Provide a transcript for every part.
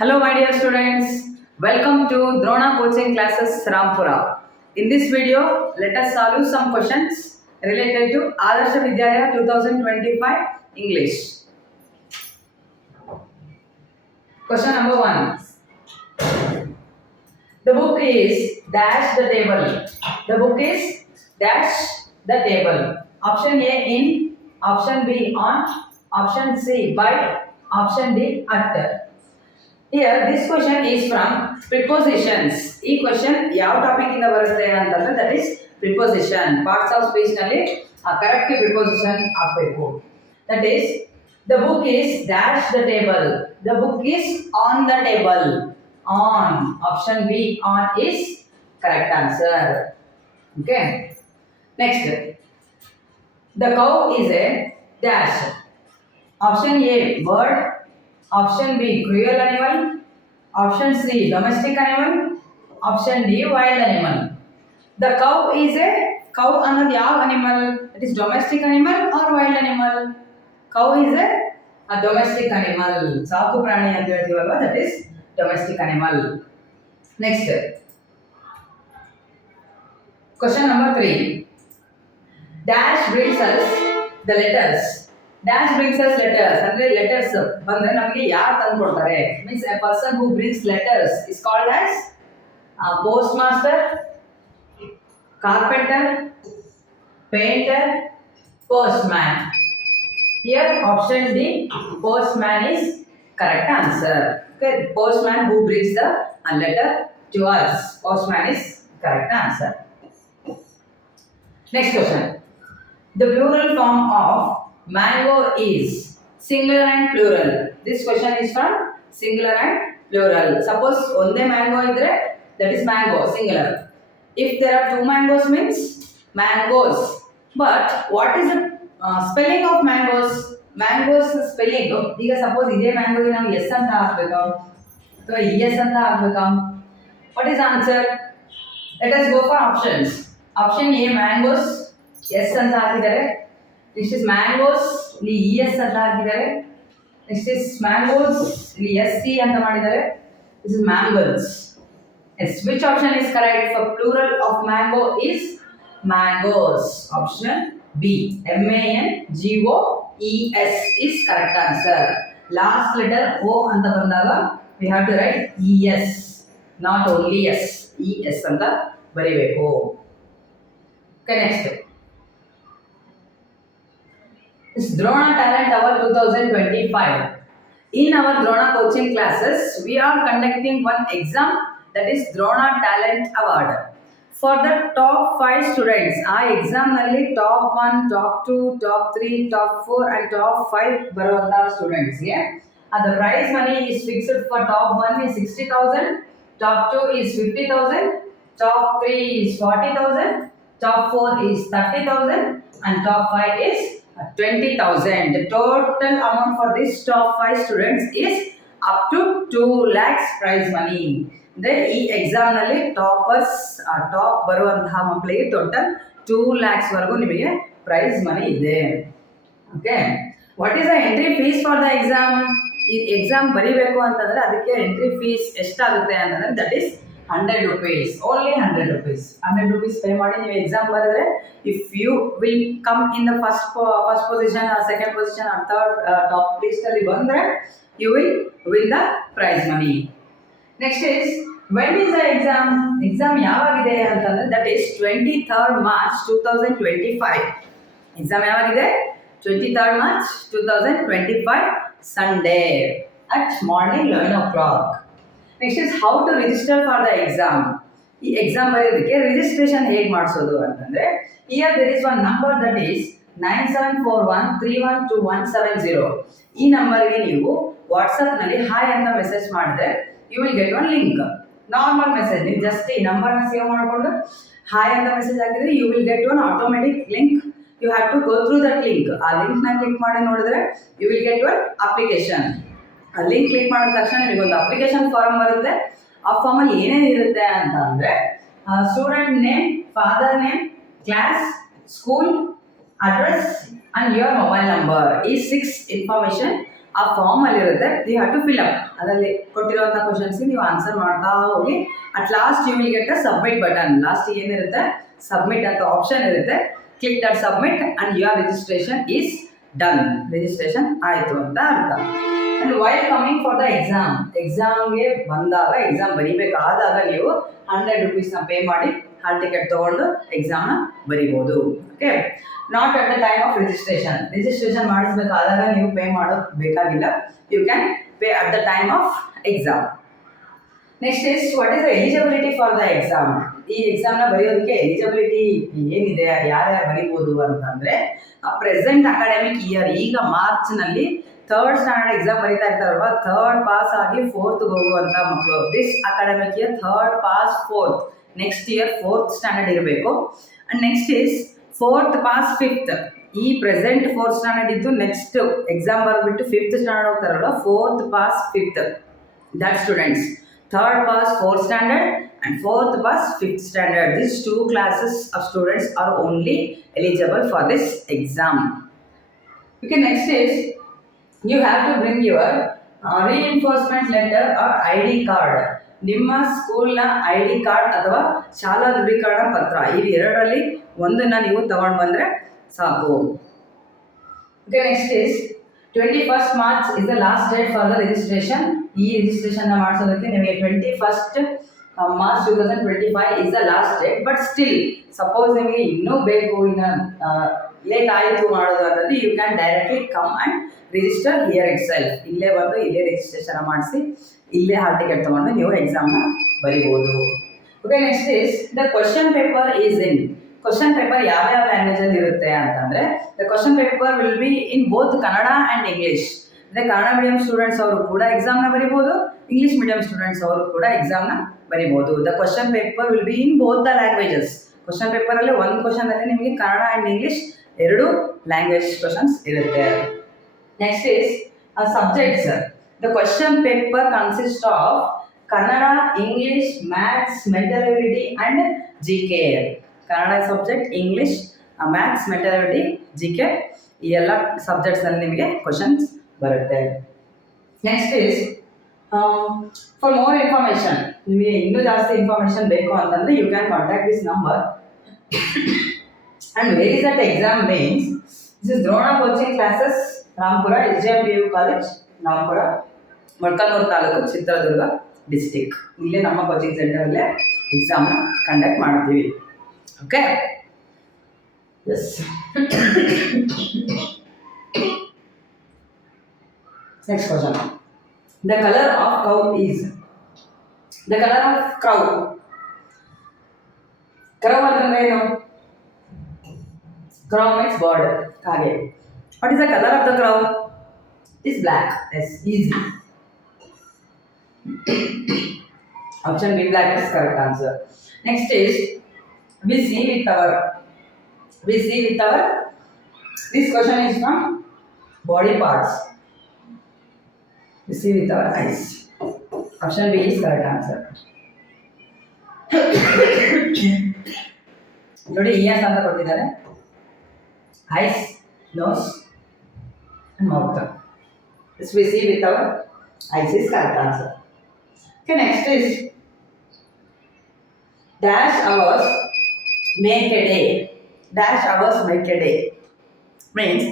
Hello, my dear students. Welcome to Drona Coaching Classes Rampura. In this video, let us solve some questions related to Adarsh Vidyalaya 2025 English. Question number 1. The book is dash the table. The book is dash the table. Option A in, option B on, option C by, option D at. Here, this question is from prepositions. E question, ಯಾವ ಟಾಪಿಕ್ ಇಂದ ಬರುತ್ತೆ ಅಂತಂದ್ರೆ that is preposition. Parts of speech ನಲ್ಲಿ correct preposition ಹಾಕಬೇಕು. That is, the book is dash the table. The book is on the table. On. Option B, on is correct answer. Okay. Next, the cow is a dash. Option A, bird. Option B, cruel animal. Option C, domestic animal. Option D, wild animal. The cow is a cow ಅನ್ನೋದು ಯಾವ animal? It is domestic animal or wild animal? Cow is a domestic animal. ಸಾಕು ಪ್ರಾಣಿ ಅಂತ ಹೇಳ್ತೀವಲ್ವಾ, that is domestic animal. Next, question number 3. Dash brings us the letters. Dash brings us letters. ಅಂದ್ರೆ letters ಬಂದ್ರೆ ನಮಗೆ ಯಾರು ತಂದು ಕೊಡ್ತಾರೆ? Means a person who brings letters is called as postmaster, carpenter, painter, postman. Here option D, postman is correct answer. Okay, postman who brings the letter to us. Postman is correct answer. Next question. The plural form of mango is singular and plural. This question is from singular and plural. Suppose only mango idre, that is mango, singular. If there are two mangoes means mangoes. But what is the spelling of mangoes? Mangoes spelling. ಈಗ suppose ಇದೇ mango ಗೆ ನಾವು yes ಅಂತ ಹಾಕಬೇಕು ಅಥವಾ yes ಅಂತ ಹಾಕಬೇಕು. What is answer? Let us go for options. Option A, mangoes, yes ಅಂತ ಹಾಕಿದ್ದಾರೆ. Next is mangoes, ಇಲ್ಲಿ es ಅಂತ ಹಾಕಿದ್ದಾರೆ. Next is mangoes, ಇಲ್ಲಿ sc ಅಂತ ಮಾಡಿದ್ದಾರೆ. This is mangoes. Yes, which option is correct for plural of mango is mangoes? Option B, mangoes is correct answer. Last letter O ಅಂತ ಬಂದಾಗ we have to write es, not only s. es ಅಂತ ಬರಿಬೇಕು. Okay, next. It's Drona Talent Hour 2025. In our Drona coaching classes, we are conducting one exam, that is Drona Talent Award. For the top 5 students, our exam nalli top 1, top 2, top 3, top 4 and top 5 baruvanta students. Yeah? The prize money is fixed for top 1 is 60,000, top 2 is 50,000, top 3 is 40,000, top 4 is 30,000 and top 5 is 20,000. The total amount for this top 5 students is up to 2 lakhs prize money. ಅಂದ್ರೆ ಈ ಎಕ್ಸಾಮ್ ನಲ್ಲಿ toppers top ಬರುವಂತಹ ಮಕ್ಕಳಿಗೆ ಟೋಟಲ್ 2 lakhs ವರೆಗೂ ನಿಮಗೆ prize money ಇದೆ. Okay, what is the entry fees for the exam? ಈ exam ಬರೀಬೇಕು ಅಂತಂದ್ರೆ ಅದಕ್ಕೆ ಎಂಟ್ರಿ ಫೀಸ್ ಎಷ್ಟಾಗುತ್ತೆ ಅಂತಂದ್ರೆ that is 100 rupees, only 100 rupees. 100 rupees pay ಮಾಡಿ ನೀವು ಎಕ್ಸಾಮ್ ಬರೆದ್ರೆ if you will come in the first position or second position or third top list ಅಲ್ಲಿ ಬಂದ್ರೆ you will win the prize money. Next is when is the exam? Exam ಯಾವಾಗಿದೆ ಅಂತಂದ್ರೆ that is 23rd March 2025. Exam ಯಾವಾಗಿದೆ? 23rd March 2025 Sunday at morning 11 o'clock. Next is how to register for the exam. ಈ exam ಬರೆಯೋದಕ್ಕೆ registration ಹೇಗೆ ಮಾಡಿಸೋದು ಅಂತಂದ್ರೆ here there is one number that is 9741312170. ಈ ನಂಬರ್ಗೆ ನೀವು ವಾಟ್ಸಪ್ನಲ್ಲಿ ಹಾಯ್ ಅಂತ ಮೆಸೇಜ್ ಮಾಡಿದ್ರೆ you will get one link. Normal message, ನೀವು ಜಸ್ಟ್ ಈ ನಂಬರ್ನ ಸೇವ್ ಮಾಡಿಕೊಂಡು ಹಾಯ್ ಅಂತ ಮೆಸೇಜ್ ಹಾಕಿದ್ರೆ you will get one automatic link. You have to go through that link. ಆ ಲಿಂಕ್ನ ಕ್ಲಿಕ್ ಮಾಡಿ ನೋಡಿದ್ರೆ you will get one application. ಆ ಲಿಂಕ್ ಕ್ಲಿಕ್ ಮಾಡಿದ ತಕ್ಷಣ ನಿಮಗೆ ಒಂದು ಅಪ್ಲಿಕೇಶನ್ ಫಾರ್ಮ್ ಬರುತ್ತೆ. ಆ ಫಾರ್ಮಲ್ಲಿ ಏನೇನು ಇರುತ್ತೆ ಅಂತ ಅಂದರೆ student name, father name, class, school, address and your mobile number. ಈ 6 ಇನ್ಫಾರ್ಮೇಷನ್ ಆ ಫಾರ್ಮಲ್ಲಿ ಇರುತ್ತೆ, you have to fill up. ಅದರಲ್ಲಿ ಕೊಟ್ಟಿರುವಂಥ ಕ್ವಶನ್ಸ್ಗೆ ನೀವು ಆನ್ಸರ್ ಮಾಡ್ತಾ ಹೋಗಿ. At last you will get a submit button. Last ಏನಿರುತ್ತೆ, ಸಬ್ಮಿಟ್ ಅಂತ ಆಪ್ಷನ್ ಇರುತ್ತೆ. Click that submit and your registration is done. Registration ಆಯಿತು ಅಂತ ಅರ್ಥ. And while coming for the ಎಕ್ಸಾಮ್ಗೆ ಬಂದಾಗ, ಎಕ್ಸಾಮ್ ಬರೀಬೇಕಾದಾಗ ನೀವು 100 ರೂಪೀಸ್ನ ಪೇ ಮಾಡಿ ಹಾಲ್ ಟಿಕೆಟ್ ತೊಗೊಂಡು ಎಕ್ಸಾಮ್ನ ಬರಿಬೋದು. Okay, not at the time of registration ಮಾಡಿಸ್ಬೇಕಾದಾಗ ನೀವು ಪೇ ಮಾಡೋದು ಬೇಕಾಗಿಲ್ಲ. You can pay at the time of exam. Next is what is the eligibility for the exam. ಈ ಎಕ್ಸಾಮ್ನ ಬರೆಯೋದಕ್ಕೆ ಎಲಿಜಿಬಿಲಿಟಿ ಏನಿದೆ, ಯಾರ್ಯಾರು ಬರೀಬೋದು ಅಂತಂದರೆ, ಪ್ರೆಸೆಂಟ್ ಅಕಾಡೆಮಿಕ್ ಇಯರ್, ಈಗ ಮಾರ್ಚ್ನಲ್ಲಿ 3rd ಸ್ಟ್ಯಾಂಡರ್ಡ್ ಎಕ್ಸಾಮ್ ಬರೀತಾ ಇರ್ತಾರಲ್ವ, 3rd ಪಾಸ್ ಆಗಿ 4th ಹೋಗುವಂಥ ಮಕ್ಕಳು. This academic year 3rd pass 4th, next year 4th standard ಇರಬೇಕು. And next is 4th pass 5th. ಈ ಪ್ರೆಸೆಂಟ್ 4th ಸ್ಟ್ಯಾಂಡರ್ಡ್ ಇದ್ದು ನೆಕ್ಸ್ಟ್ ಎಕ್ಸಾಮ್ ಬರೆದ್ಬಿಟ್ಟು 5th ಸ್ಟ್ಯಾಂಡರ್ಡ್ ಹೋಗ್ತಾರಲ್ಲ, 4th pass 5th, that students. 3rd pass 4th standard and 4th pass 5th standard. These 2 classes of students are only eligible for this exam. Okay, next is you have to bring your reinforcement letter or ID card. ನಿಮ್ಮ ಸ್ಕೂಲ್ನ ID card ಅಥವಾ ಶಾಲಾ ದೃಢೀಕರಣ ಪತ್ರ, ಇವು ಎರಡರಲ್ಲಿ ಒಂದನ್ನು ನೀವು ತಗೊಂಡು ಬಂದರೆ ಸಾಕು. Okay, next is 21st March is the last date for the registration. ಈ ರಿಜಿಸ್ಟ್ರೇಷನ್ನ ಮಾಡಿಸೋದಕ್ಕೆ ನಿಮಗೆ 21st March 2025 is the last date. But still suppose ನಿಮಗೆ ಇನ್ನೂ ಬೇಕು, ಇನ್ನು ಲೇಟ್ ಆಯಿತು ಮಾಡೋದು ಅನ್ನೋದು, you can directly come and register here itself. ಇಲ್ಲೇ ಬಂದು ಇಲ್ಲೇ ರಿಜಿಸ್ಟ್ರೇಷನ್ ಮಾಡಿಸಿ ಇಲ್ಲೇ ಹಾಲ್ ಟಿಕೆಟ್ ತೊಗೊಂಡು ನೀವು ಎಕ್ಸಾಮ್ನ ಬರಿಬೋದು. Okay, next is the question paper is in. Question paper ಯಾವ್ಯಾವ ಲ್ಯಾಂಗ್ವೇಜಲ್ಲಿ ಇರುತ್ತೆ ಅಂತಂದರೆ, the question paper will be in both Kannada and English. ಅಂದರೆ ಕನ್ನಡ ಮೀಡಿಯಂ ಸ್ಟೂಡೆಂಟ್ಸ್ ಅವರು ಕೂಡ ಎಕ್ಸಾಮ್ನ ಬರಿಬೋದು, ಇಂಗ್ಲೀಷ್ ಮೀಡಿಯಂ ಸ್ಟೂಡೆಂಟ್ಸ್ ಅವರು ಕೂಡ ಎಕ್ಸಾಮ್ನ ಬರಿಬೋದು. The question paper will be in both the languages. Question ಪೇಪರಲ್ಲಿ ಒಂದು ಕ್ವಶನಲ್ಲಿ ನಿಮಗೆ Kannada and English 2 language questions ಇರುತ್ತೆ. Next is subjects. The question paper consist of Kannada, English, maths, mental ability and GK. Kannada subject, English, maths, mental ability, GK, ಈ ಎಲ್ಲ ಸಬ್ಜೆಕ್ಟ್ಸ್ನಲ್ಲಿ ನಿಮಗೆ questions ಬರುತ್ತೆ. Next is for more information, ನಿಮಗೆ ಇನ್ನೂ ಜಾಸ್ತಿ ಇನ್ಫಾರ್ಮೇಷನ್ ಬೇಕು ಅಂತಂದರೆ you can contact this number. And where is that exam means, this is Drona coaching classes, Rampura, SJM college, Rampura, Molakalmuru taluk, Chitradurga district. ಇಲ್ಲೇ ನಮ್ಮ ಕೋಚಿಂಗ್ ಸೆಂಟರಲ್ಲೇ ಎಕ್ಸಾಮ್ನ ಕಂಡಕ್ಟ್ ಮಾಡ್ತೀವಿ. Okay, yes. Next question. The color of cow is. The color of cow. Crow ಅಂತಂದ್ರೆ ಏನು? Crow means bird. ಹಾಗೆ. What is the color of the crow? It is black. Yes, easy. Option B, black is correct answer. Next is we see with our. This question is from body parts. We see with our eyes. Option B is correct answer. ನೋಡಿ, ears ಅಂತ ಕೊಟ್ಟಿದ್ದಾರೆ. Eyes, nose and mouth. This we see with our eyes is correct answer. Okay, next is dash hours make a day. Dash hours make a day means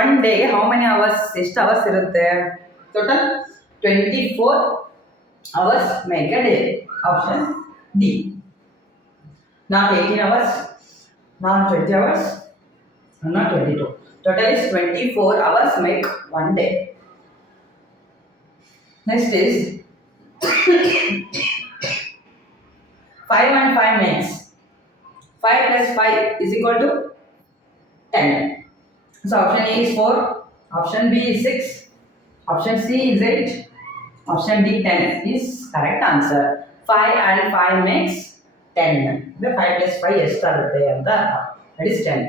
one day how many hours, ಎಷ್ಟು hours ಇರುತ್ತೆ? Total 24 hours make a day. Option D. Not 18 hours, not 20 hours, not 22. Total is 24 hours make one day. Next is 5 and 5 makes. 5 plus 5 is equal to 10. So option A is 4, option B is 6, option C is 8, option D 10 is correct answer. 5 and 5 makes 10. The 5 plus 5 ಎಷ್ಟಾಗುತ್ತೆ ಅಂತ ಅರ್ಥ. That is 10.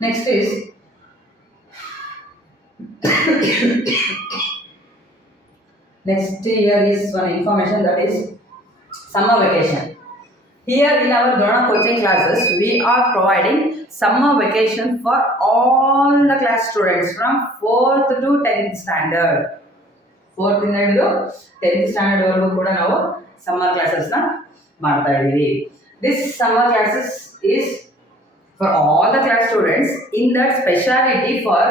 Next is next here is one information, that is summer vacation. Here in our Drona coaching classes, we are providing summer vacation for all the class students from 4th to 10th standard. 4th ಇಂದ ಹಿಡಿದು 10th standard ವರೆಗೂ ಕೂಡ ನಾವು ಸಮ್ಮರ್ ಕ್ಲಾಸಸ್ನ ಮಾಡ್ತಾ ಇದ್ದೀವಿ. This summer classes is for all the class students. In that speciality for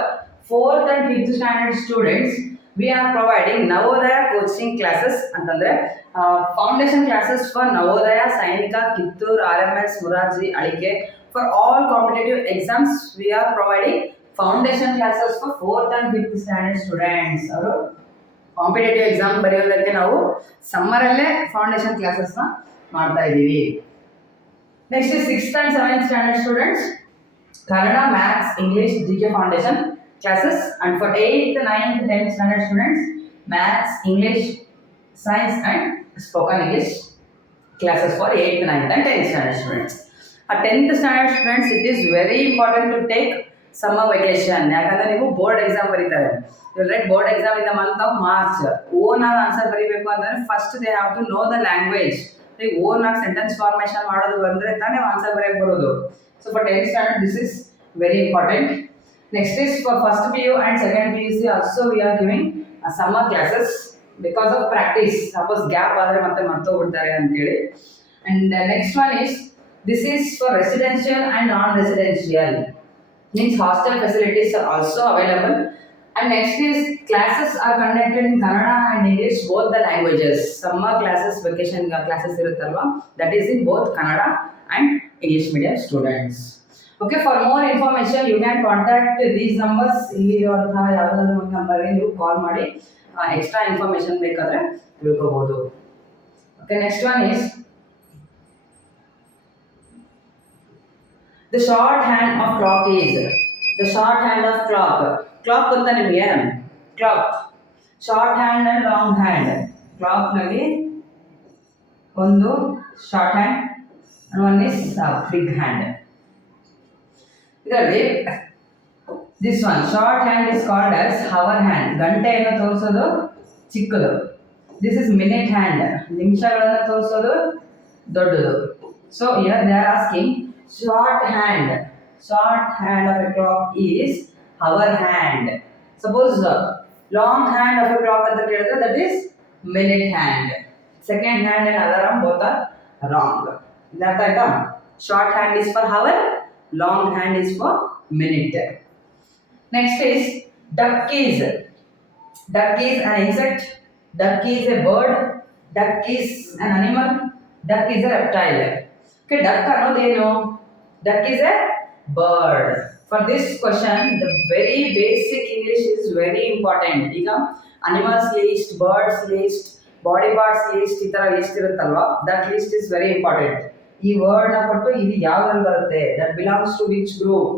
4th and 5th standard students, we are providing Navodaya coaching classes ಅಂತಂದ್ರೆ foundation classes for Navodaya, Sainika, Kittur, RMS, Murarji, Alike. For all competitive exams, we are providing foundation classes for 4th and 5th standard students. ಅವರು competitive exam ಬರೆಯೋದಕ್ಕೆ ನಾವು ಸಮ್ಮರಲ್ಲೇ ಫೌಂಡೇಶನ್ ಕ್ಲಾಸಸ್ನ ಮಾಡ್ತಾ ಇದ್ದೀವಿ. Next is 6th and 7th standard students, Kannada, Maths, English, GK Foundation classes, and for 8th, 9th, 10th standard students, Maths, English, Science and Spoken English classes for 8th, 9th and 10th standard students. 10th standard students, it is very important to take summer vacation. ಯಾಕಂದರೆ ನೀವು board exam ಬರೀತಾರೆ. You write board exam in the month of March. Own ಆಗಿ answer ಬರೀಬೇಕು ಅಂದರೆ first they have to know the language. ಈಗ own ಆಗಿ sentence formation ಮಾಡೋದು ಬಂದರೆ ತಾನೇ ಆನ್ಸರ್ ಬರೆಯಕ್ಕೆ ಬರೋದು. So for 10th standard this is very important. Next is for first PU and second PUC also we are giving summer classes because of practice. Suppose gap ಆದರೆ ಮತ್ತೆ ಮರ್ತೋಗ್ಬಿಡ್ತಾರೆ ಅಂತೇಳಿ. And next one is this is for residential and non residential. Means hostel facilities are also available. And next is classes are conducted in Kannada and English, both the languages. Summer classes, vacation classes iruttalva, that is in both Kannada and English medium students. Okay, for more information you can contact these numbers. ಇಲ್ಲಿರುವಂತಹ ಯಾವುದಾದ್ರೂ ಒಂದು ನಂಬರ್ಗೆ ನೀವು ಕಾಲ್ ಮಾಡಿ extra information ಬೇಕಾದರೆ ತಿಳ್ಕೋಬಹುದು. Okay, next one is the short hand of clock is. The short hand of clock. Clock ಗೊತ್ತಾ ನಿಮಗೆ? Clock. Short hand and long hand. Clock ನಲ್ಲಿ ಒಂದು short hand and one is big hand. ಇದರಲ್ಲಿ this one short hand is called as hour hand. ಗಂಟೆಯನ್ನು ತೋರಿಸೋದು ಚಿಕ್ಕದು. This is minute hand. ನಿಮಿಷಗಳನ್ನು ತೋರಿಸೋದು ದೊಡ್ಡದು. So here they are asking short hand of a clock is hour hand. Suppose long hand of a clock ಅಂತ ಕೇಳಿದ್ರೆ that is minute hand. Second hand and alarm both are wrong. ಅರ್ಥ ಆಯ್ತಾ? Short hand is for hour, long hand is for minute. Next is duck is. Duck is an insect, duck is a bird, duck is an animal, duck is a reptile. Okay, duck ಅನ್ನೋದೇನು? Duck is a bird. For this question, the very basic English is very important. ಈಗ animals list, birds list, body parts list ಈ ಥರ ಲಿಸ್ಟ್ ಇರುತ್ತಲ್ವಾ, that list is very important. ಈ ವರ್ಡ್ನ ಕೊಟ್ಟು ಇದು ಯಾವ್ದ್ರಲ್ಲಿ ಬರುತ್ತೆ, that belongs to which group,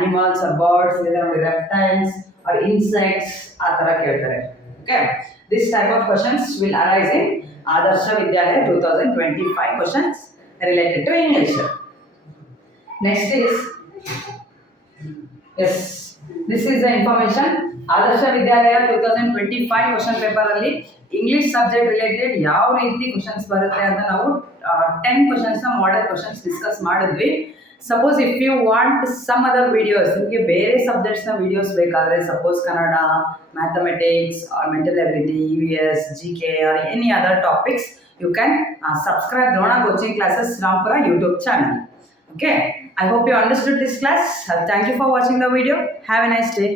animals or birds, reptiles or insects ಆ ಥರ ಕೇಳ್ತಾರೆ. Okay, this type of questions will arise in Aadarsha Vidyalaya 2025 questions related to English. Next is, yes, this is the information. Aadarsha Vidyalaya 2025 question paper ಅಲ್ಲಿ English subject related ಯಾವ ರೀತಿ questions ಬರುತ್ತೆ ಅಂತ ನಾವು 10 questions ನ ಮಾಡೆಲ್ ಕ್ವಶನ್ಸ್ ಡಿಸ್ಕಸ್ ಮಾಡಿದ್ವಿ. Suppose if you want some other videos, ನಿಮಗೆ ಬೇರೆ ಸಬ್ಜೆಕ್ಟ್ಸ್ ನ ವಿಡಿಯೋಸ್ ಬೇಕಾದರೆ, suppose Kannada, mathematics or mental ability, EVS, GK or any other topics, you can subscribe Drona Coaching Classes Rampura YouTube channel. Okay, I hope you understood this class. Thank you for watching the video. Have a nice day.